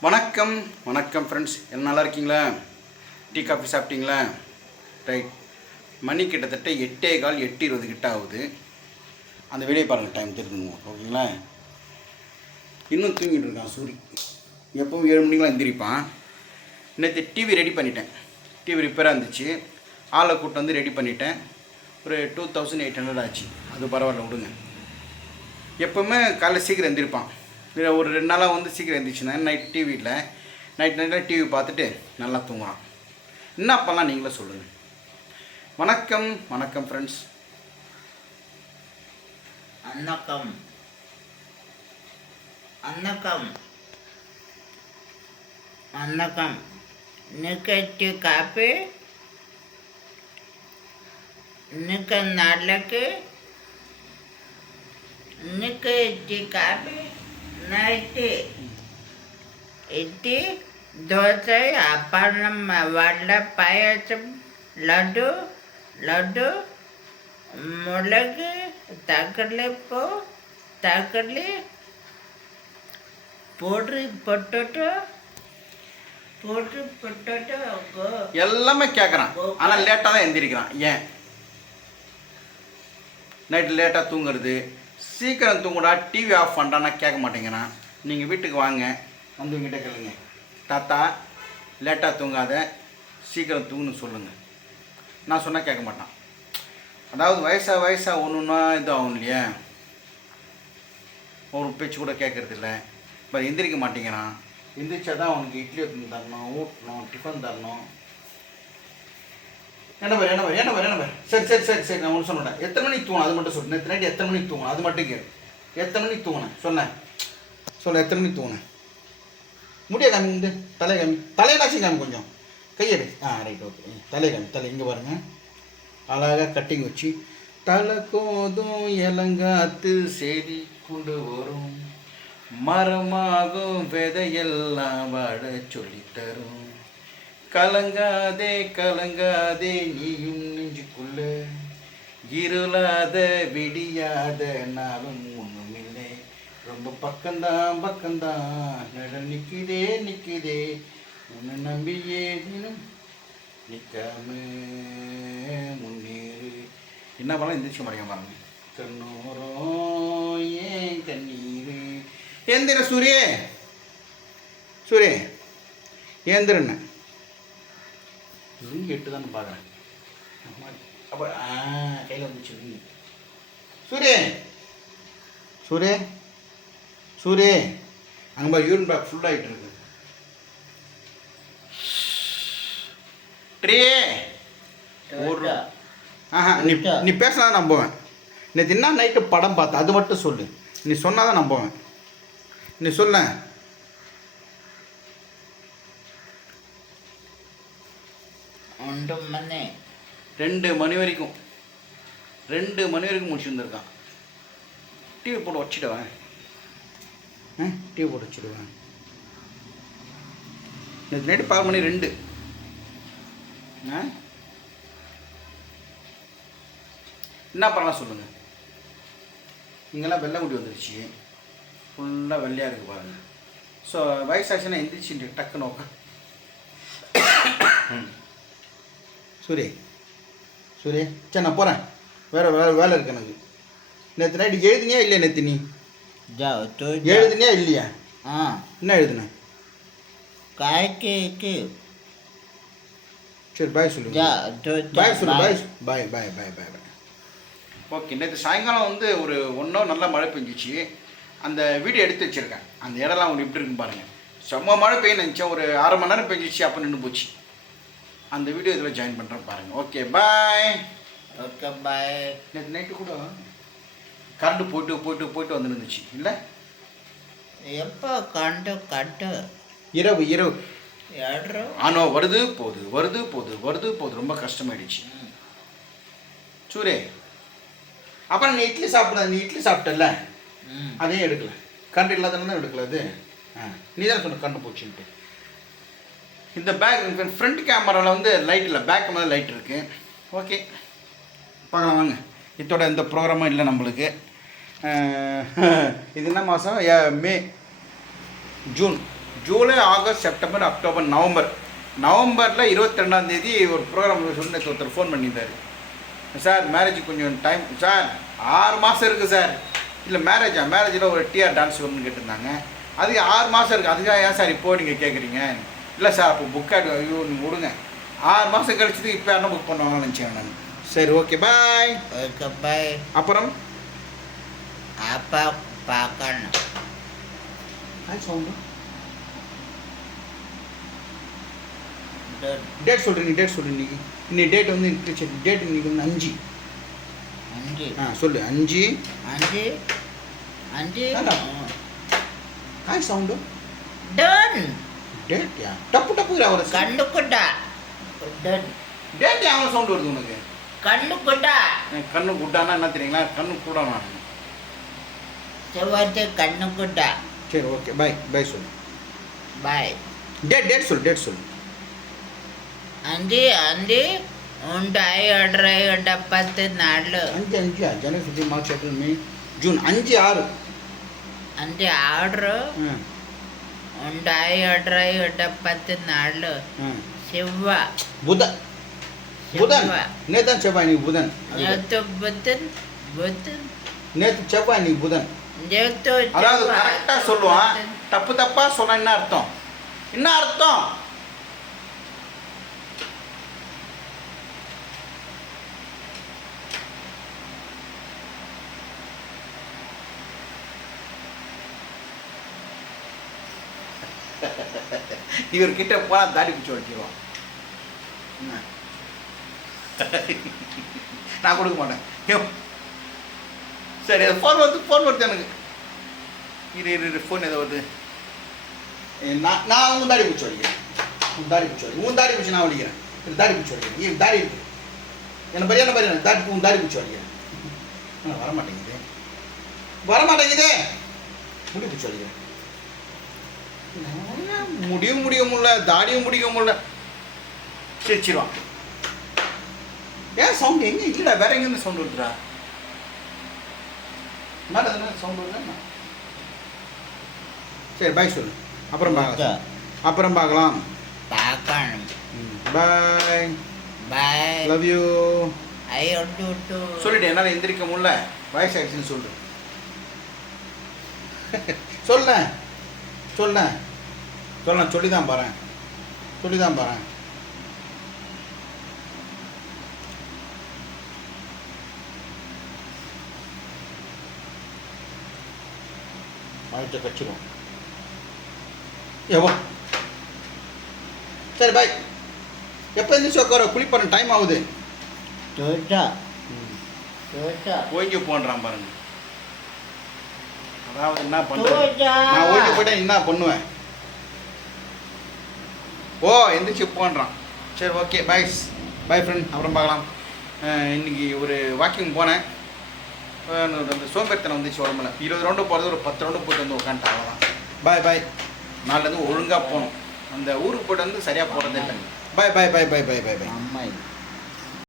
வணக்கம் வணக்கம் ஃப்ரெண்ட்ஸ் எல்லாம் நல்லா இருக்கீங்களா? டீ காஃபி சாப்பிட்டீங்களா? ரைட் மணி கிட்டத்தட்ட எட்டே கால் எட்டு இருபது கிட்ட ஆகுது. அந்த வெளியே பாருங்கள் டைம் தெரிஞ்சுங்க ஓகேங்களா? இன்னும் தூங்கிட்டு இருக்கான் சூரி. எப்பவும் ஏழு மணிக்கெலாம் எந்திரிப்பான். நேற்று டிவி ரெடி பண்ணிட்டேன். டிவி ரிப்பேராக இருந்துச்சு. ஆளை கூட்டு வந்து ரெடி பண்ணிட்டேன். ஒரு டூ தௌசண்ட் எயிட் ஹண்ட்ரட் ஆச்சு. அது பரவாயில்ல விடுங்க. எப்போவுமே காலைல சீக்கிரம் எந்திரிப்பான். ஒரு ரெண்டு நாளாக வந்து சீக்கிரம் எந்திரிச்சுனா நைட் டிவியில் நைட் நைட்டில் டிவி பார்த்துட்டு நல்லா தூங்குறான் என்ன பண்ணலாம் நீங்களே சொல்லுங்கள் வணக்கம் வணக்கம் ஃப்ரெண்ட்ஸ் அண்ணக்கம். அண்ணக்கம். வணக்கம் நிக்கட்டு காப்பி. நிக்க நாடலுக்கு நிக்கட்டு காப்பி. நைட்டு இட்லி தோசை அப்பளம் வடை பாயாசம் லட்டு லட்டு மிளகு தக்காளி பூ தக்காளி போட்டு பொட்டோட்டோ போட்டு பொட்டோட்டோ எல்லாமே கேட்குறான் ஆனால் லேட்டாக தான் எந்திரிக்கிறான் ஏன் நைட்டு லேட்டாக தூங்குறது சீக்கிரம் தூங்குடா டிவி ஆஃப் பண்ணுறான்னா கேட்க மாட்டேங்கிறான். நீங்கள் வீட்டுக்கு வாங்க வந்து உங்ககிட்ட கேளுங்க. தாத்தா லேட்டாக தூங்காத சீக்கிரம் தூங்குன்னு சொல்லுங்கள் நான் சொன்னால் கேட்க மாட்டான். அதாவது வயசாக வயசாக ஒன்று ஒன்றா இது ஆகும் இல்லையா? ஒரு பேச்சு கூட கேட்கறது இல்லை இப்போ எந்திரிக்க மாட்டேங்கிறான். எந்திரிச்சா தான் அவனுக்கு இட்லி தரணும் ஊட்டணும் டிஃபன் தரணும். என்ன பேர் என்ன பேர் என்ன பேர் என்ன பேர். சரி சரி சரி சரி நான் ஒன்று சொன்னேன் எத்தனை மணிக்கு தூங்கணும்? அது மட்டும் சொல்லு. நேற்று நைட்டு எத்தனை மணிக்கு தூங்கணும்? அது மட்டும் கேளு. எத்தனை மணிக்கு தூங்கினேன் சொன்னேன் சொல்ல எத்தனை மணிக்கு தூங்கினேன் முடிய காமி இந்த தலை காமி. தலையடாச்சும் காமி கொஞ்சம். கையை ஆ ரைட் ஓகே தலை காமி தலை. இங்கே பாருங்க. அழகாக கட்டிங் வச்சு. தலை கோதும் இலங்காத்து செடி கொண்டு வரும். மரமாகும் விதையெல்லாம் வாட சொல்லித்தரும் கலங்காதே கலங்காதே நீயும் நெஞ்சுக்குள்ள. இருளாத விடியாத நாளும் ஒன்றுமில்லை ரொம்ப பக்கம்தான் பக்கம்தான். நடம் நிற்குதே நிற்குதே உன்னை நம்பியே தினம் நிற்காம முன்னேறு. என்ன பண்ணலாம் எந்திரிச்சு மாட்டேங்க பாருங்க கண்ணோரம் ஏன் தண்ணீர் எந்திர சூரிய. சூரிய. ஏந்திரண்ண லிங்க் எட்டு தான் பார்க்குறேன் அப்போ ஆ கையில் வந்துச்சு லிங்க் சூரிய சூரிய சூரிய அங்கே பாரு யூரின் பேக் ஃபுல்லாகிட்டு இருக்கு ட்ரே ஒரு ஆஹா நீ நீ பேசினா நம்புவேன் நேற்று என்ன நைட்டு படம் பார்த்த அது மட்டும் சொல்லு நீ சொன்னால் தான் நம்புவேன் நீ சொல்ல ரெண்டு மணி ரெண்டு மணி வரைக்கும். ரெண்டு மணி வரைக்கும் முடிச்சுருந்துருக்கான். டிவி போட்டு வச்சுடுவேன். ஆ டிவி போட்டு வச்சுடுவேன். நேற்று நைட்டு பத்து மணி ரெண்டு. ஆ? என்ன பண்ணலாம் சொல்லுங்கள் இங்கெல்லாம் வெள்ளைக்குடி வந்துருச்சு. ஃபுல்லாக வெள்ளையாக இருக்குது பாருங்கள் ஸோ வயசாச்சுன்னா எந்திரிச்சு டக்குன்னு உட்கா சூரிய. சூரிய. சரி நான் போகிறேன் வேறு வேலை வேலை இருக்கு எனக்கு. நேற்று நைட்டு எழுதுனியா இல்லையா நேற்று நீ? எழுதுனியா இல்லையா? ஆ. என்ன எழுதுன? காய்க்கு சரி பாய் சொல்லு. பாய் சொல்லு பாய் பாய் பாய் பாய் பாய் பாய் ஓகே நேற்று சாயங்காலம் வந்து ஒரு ஒன்றோ நல்லா மழை பெஞ்சிச்சு. அந்த வீடு எடுத்து வச்சுருக்கேன். அந்த இடம்லாம் அவங்க எப்படி இருக்குன்னு பாருங்கள் செம்ம மழை பெய்ய நினச்சேன். ஒரு அரை மணி நேரம் பெஞ்சிச்சு அப்போ நின்று போச்சு. அந்த வீடியோ இதில் ஜாயின் பண்ணுறேன் பாருங்கள் ஓகே பாய் ஓகே பாய் நேற்று நைட்டு கூட கரண்ட் போயிட்டு போய்ட்டு போயிட்டு வந்துருந்துச்சு. இல்லை? எப்போ கண்டு கண்டு? இரவு இரவு. ஆனோ வருது போகுது வருது போகுது வருது போகுது. ரொம்ப கஷ்டமாயிடுச்சு. சூரே. அப்புறம் நீ இட்லி சாப்பிட நீ இட்லி சாப்பிட்டல அதையும் எடுக்கல. கண்டு இல்லாதனால தான் எடுக்கல அது. நீ தான் சொன்ன கண்டு போச்சுன்ட்டு. இந்த பேக் ஃப்ரண்ட் கேமராவில் வந்து லைட் இல்லை பேக் கேமரா லைட் இருக்குது ஓகே பார்க்கலாம் வாங்க. இதோட எந்த ப்ரோக்ராமும் இல்லை நம்மளுக்கு. இது என்ன மாதம் May June. July August September October November. நவம்பரில் இருபத்தி ரெண்டாம் தேதி ஒரு ப்ரோக்ராம் சொன்னேன் ஒருத்தர் ஃபோன் பண்ணியிருந்தாரு. சார் மேரேஜ் கொஞ்சம் டைம் சார் ஆறு மாதம் இருக்குது சார். இல்லை மேரேஜா மேரேஜில் ஒரு டிஆர் டான்ஸ் வரும்னு கேட்டிருந்தாங்க. அதுக்கு ஆறு மாதம் இருக்குது அதுக்காக ஏன் சார் இப்போது நீங்கள் கேட்குறீங்க இல்லை சார் அப்போ புக் ஆகிடு ஐயோ நீங்கள் விடுங்க. ஆறு மாதம் கழிச்சது இப்போ என்ன புக் பண்ணுவாங்கன்னு நினச்சேன் நான். சரி ஓகே பாய் ஓகே பாய் அப்புறம்? அப்பா பார்க்கணும். சவுண்டு. டேட் சொல்கிறேன் நீ டேட் சொல்லு இன்னைக்கு. இன்னைக்கு டேட் வந்து டேட் இன்னைக்கு வந்து அஞ்சு. அஞ்சு. ஆ சொல்லு. அஞ்சு. அஞ்சு. அஞ்சு. Hi sound. டன் டேட் யா டப்பு டப்பு அவரை கண்டுக்குட்டா டன் டேட் அவன் சவுண்டு வருது உனக்கு கண்டுக்குட்டா எனக்கு கண்ணு குட்டானா என்ன தெரியுங்களா கண்ணு கூடானா செவ்வாய்த்து கண்ணுக்குட்டா சரி ஓகே பை பை சொல்லு பாய் டேட் டேட் சொல்லு டேட் சொல்லு అంది అంది ఉంటాయి అడ్రై డప్పత్తి నాళ్ళు அஞ்சு அஞ்சு ஜனவரி பிப்ரவரி மார்ச் ஏப்ரல் மே ஜூன் அஞ்சு ஆறு అంది ఆర్డర్ நாலு செவ்வா புதன் புதன் நேத்தான் செவ்வாய் இன்னைக்கு புதன் நேத்து புதன் புதன் நேத்து செவ்வாய் இன்னைக்கு புதன் நேத்து அதாவது கரெக்டாக என்ன அர்த்தம் என்ன அர்த்தம் இவர்கிட்ட போனால் தாடி பிடிச்சி வச்சிருவான் நான் கொடுக்க மாட்டேன். ஐயோ. சரி ஃபோன் வருது ஃபோன் வருது எனக்கு. இரு இரு இரு ஃபோன் ஏதோ வருது. ஏ, நான் நான் உன் தாடி பிடிச்சி வலிக்கிறேன் உன் தாடி பிடிச்சி வலிக்கிறேன் உன் தாடி பிடிச்சி நான் வலிக்கிறேன் இது தாடி பிடிச்சி வலிக்கிறேன் ஏன் தாடி இருக்கு. என்ன பையன் என்ன பையன்? தாடி உன் தாடி பிடிச்சி வலிக்கிறேன் வர மாட்டேங்குது வர மாட்டேங்குதே முடி பிடிச்சி வலிக்கிறேன் முடியும் முடிய முடியல தாடியும் முடிக்க முடியல. சிரிச்சிருவான் ஏன் சவுண்ட் எங்கே இல்லை வேற எங்கேருந்து சவுண்ட் விட்டுறா மேடம் என்ன சவுண்ட் சரி பாய் சொல்லு. அப்புறம் பார்க்கலாம். அப்புறம் பார்க்கலாம். பார்க்கணும். பாய் பாய் லவ் யூ ஐ ஒட்டு ஒட்டு சொல்லிட்டு என்னால் எந்திரிக்க முடியல. வாய்ஸ் ஆக்ஷன் சொல்லு. சொல்லேன். சொல்லேன் சொல்லேன் சொல்லி தான் பாறேன் சொல்லி தான் பாறேன் வாழ்த்த கட்சிடும் எவ்வளோ சரி பாய் எப்போ எழுந்திரிச்சு உட்கார குளிப்பான டைம் ஆகுது. ஓய்ங்க போன்றான் பாருங்க. அதாவது என்ன பண்ணுவேன் நான் ஓடி போயிட்டேன் என்ன பண்ணுவேன்? ஓ எந்திரிச்சு போன்றான் சரி ஓகே பாய்ஸ் பை ஃப்ரெண்ட் அப்புறம் பார்க்கலாம். இன்றைக்கி ஒரு வாக்கிங் போனேன். அந்த சோம்பேறித்தனை வந்துச்சு உடம்புல. இருபது ரவுண்டு போகிறது ஒரு பத்து ரவுண்டு போயிட்டு வந்து உட்காந்துட்டு அவ்வளோதான் பாய் பாய் நாளிலேருந்து ஒழுங்காக போகணும். அந்த ஊருக்கு போய்ட்டு வந்து சரியாக போகிறதே இல்லை. பாய் பாய் பாய் பாய் பாய் பாய் பாய் அம்மா